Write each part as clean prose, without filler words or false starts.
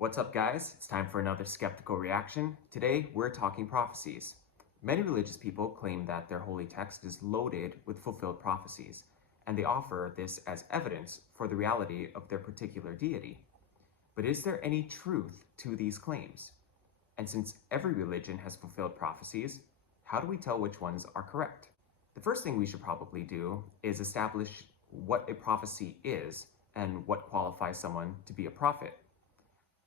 What's up, guys? It's time for another skeptical reaction. Today, we're talking prophecies. Many religious people claim that their holy text is loaded with fulfilled prophecies, and they offer this as evidence for the reality of their particular deity. But is there any truth to these claims? And since every religion has fulfilled prophecies, how do we tell which ones are correct? The first thing we should probably do is establish what a prophecy is and what qualifies someone to be a prophet.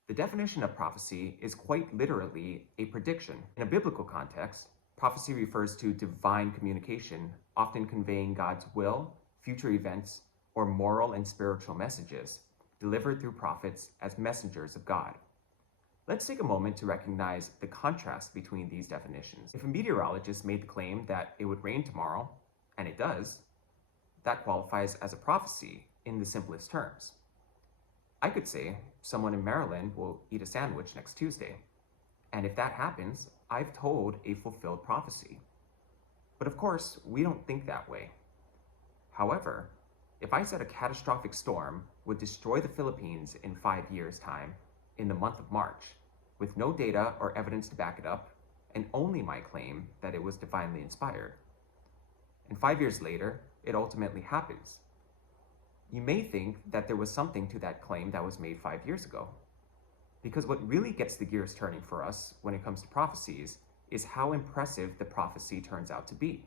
The definition of prophecy is quite literally a prediction. In a biblical context, prophecy refers to divine communication, often conveying God's will, future events, or moral and spiritual messages, delivered through prophets as messengers of God. Let's take a moment to recognize the contrast between these definitions. If a meteorologist made the claim that it would rain tomorrow, and it does, that qualifies as a prophecy in the simplest terms. I could say someone in Maryland will eat a sandwich next Tuesday, and if that happens, I've told a fulfilled prophecy. But of course, we don't think that way. However, if I said a catastrophic storm would destroy the Philippines in 5 years' time, in the month of March, with no data or evidence to back it up, and only my claim that it was divinely inspired, and 5 years later, it ultimately happens, you may think that there was something to that claim that was made 5 years ago. Because what really gets the gears turning for us when it comes to prophecies is how impressive the prophecy turns out to be.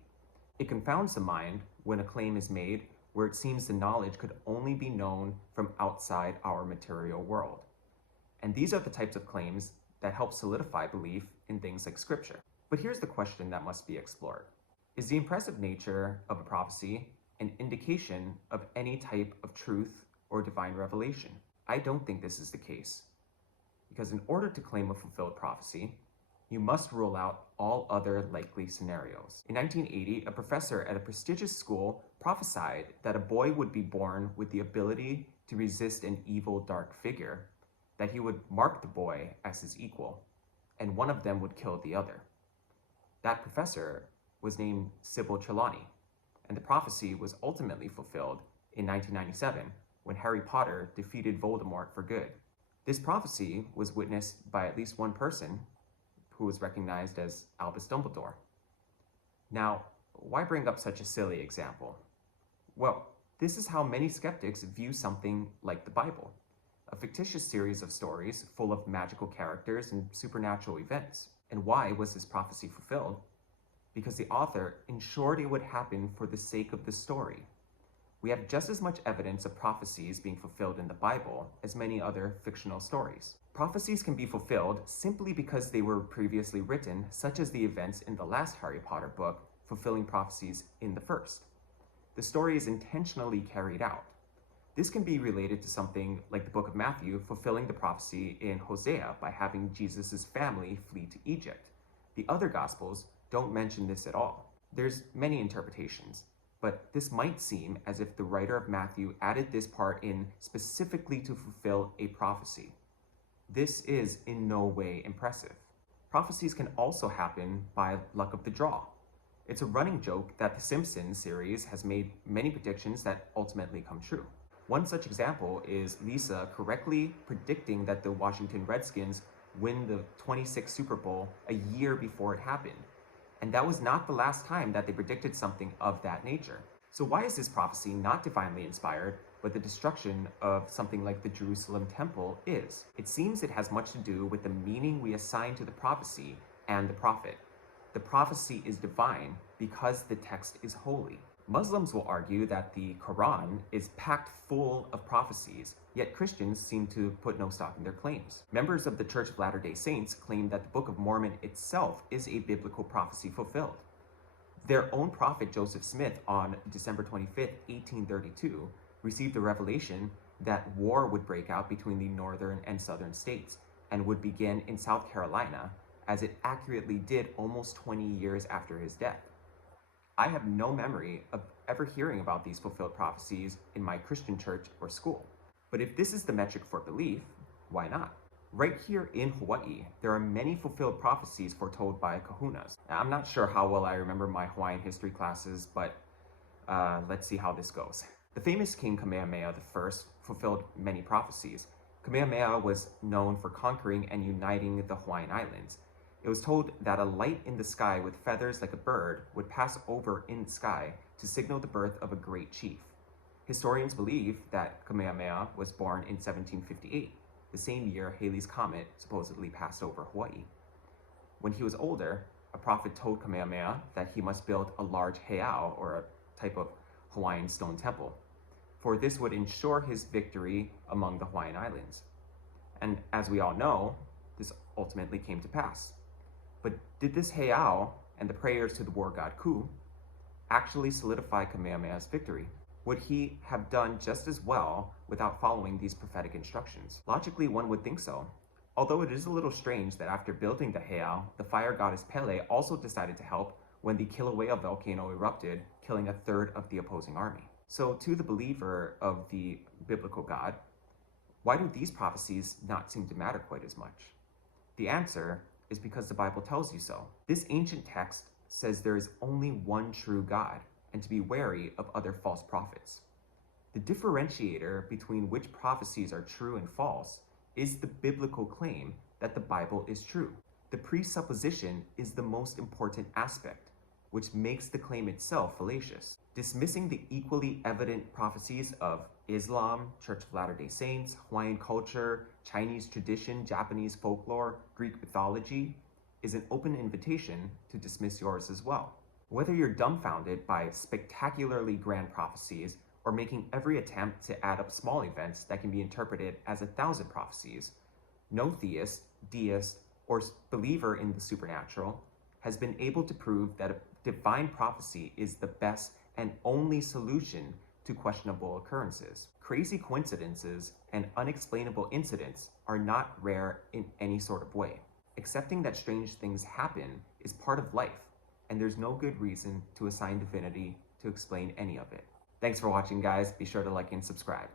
It confounds the mind when a claim is made where it seems the knowledge could only be known from outside our material world. And these are the types of claims that help solidify belief in things like Scripture. But here's the question that must be explored. Is the impressive nature of a prophecy an indication of any type of truth or divine revelation? I don't think this is the case, because in order to claim a fulfilled prophecy, you must rule out all other likely scenarios. In 1980, a professor at a prestigious school prophesied that a boy would be born with the ability to resist an evil dark figure, that he would mark the boy as his equal, and one of them would kill the other. That professor was named Sybil Trelawney, and the prophecy was ultimately fulfilled in 1997 when Harry Potter defeated Voldemort for good. This prophecy was witnessed by at least one person who was recognized as Albus Dumbledore. Now, why bring up such a silly example? Well, this is how many skeptics view something like the Bible, a fictitious series of stories full of magical characters and supernatural events. And why was this prophecy fulfilled? Because the author ensured it would happen for the sake of the story. We have just as much evidence of prophecies being fulfilled in the Bible as many other fictional stories. Prophecies can be fulfilled simply because they were previously written, such as the events in the last Harry Potter book, fulfilling prophecies in the first. The story is intentionally carried out. This can be related to something like the book of Matthew fulfilling the prophecy in Hosea by having Jesus' family flee to Egypt. The other Gospels don't mention this at all. There's many interpretations, but this might seem as if the writer of Matthew added this part in specifically to fulfill a prophecy. This is in no way impressive. Prophecies can also happen by luck of the draw. It's a running joke that the Simpsons series has made many predictions that ultimately come true. One such example is Lisa correctly predicting that the Washington Redskins win the 26th Super Bowl a year before it happened. And that was not the last time that they predicted something of that nature. So why is this prophecy not divinely inspired, but the destruction of something like the Jerusalem temple is? It seems it has much to do with the meaning we assign to the prophecy and the prophet. The prophecy is divine because the text is holy. Muslims will argue that the Quran is packed full of prophecies, yet Christians seem to put no stock in their claims. Members of the Church of Latter-day Saints claim that the Book of Mormon itself is a biblical prophecy fulfilled. Their own prophet Joseph Smith on December 25, 1832, received a revelation that war would break out between the northern and southern states and would begin in South Carolina, as it accurately did almost 20 years after his death. I have no memory of ever hearing about these fulfilled prophecies in my Christian church or school. But if this is the metric for belief, why not? Right here in Hawaii, there are many fulfilled prophecies foretold by kahunas. I'm not sure how well I remember my Hawaiian history classes, but let's see how this goes. The famous King Kamehameha I fulfilled many prophecies, Kamehameha was known for conquering and uniting the Hawaiian Islands. It was told that a light in the sky with feathers like a bird would pass over in the sky to signal the birth of a great chief. Historians believe that Kamehameha was born in 1758, the same year Halley's Comet supposedly passed over Hawaii. When he was older, a prophet told Kamehameha that he must build a large heiau, or a type of Hawaiian stone temple, for this would ensure his victory among the Hawaiian Islands. And as we all know, this ultimately came to pass. But did this heiau and the prayers to the war god Ku actually solidify Kamehameha's victory? Would he have done just as well without following these prophetic instructions? Logically, one would think so. Although it is a little strange that after building the heiau, the fire goddess Pele also decided to help when the Kilauea volcano erupted, killing a third of the opposing army. So to the believer of the biblical God, why do these prophecies not seem to matter quite as much? The answer is because the Bible tells you so. This ancient text says there is only one true God, and to be wary of other false prophets. The differentiator between which prophecies are true and false is the biblical claim that the Bible is true. The presupposition is the most important aspect, which makes the claim itself fallacious. Dismissing the equally evident prophecies of Islam, Church of Latter-day Saints, Hawaiian culture, Chinese tradition, Japanese folklore, Greek mythology is an open invitation to dismiss yours as well. Whether you're dumbfounded by spectacularly grand prophecies or making every attempt to add up small events that can be interpreted as 1,000 prophecies, no theist, deist, or believer in the supernatural has been able to prove that a divine prophecy is the best and only solution to questionable occurrences. Crazy coincidences and unexplainable incidents are not rare in any sort of way. Accepting that strange things happen is part of life, and there's no good reason to assign divinity to explain any of it. Thanks for watching, guys. Be sure to like and subscribe.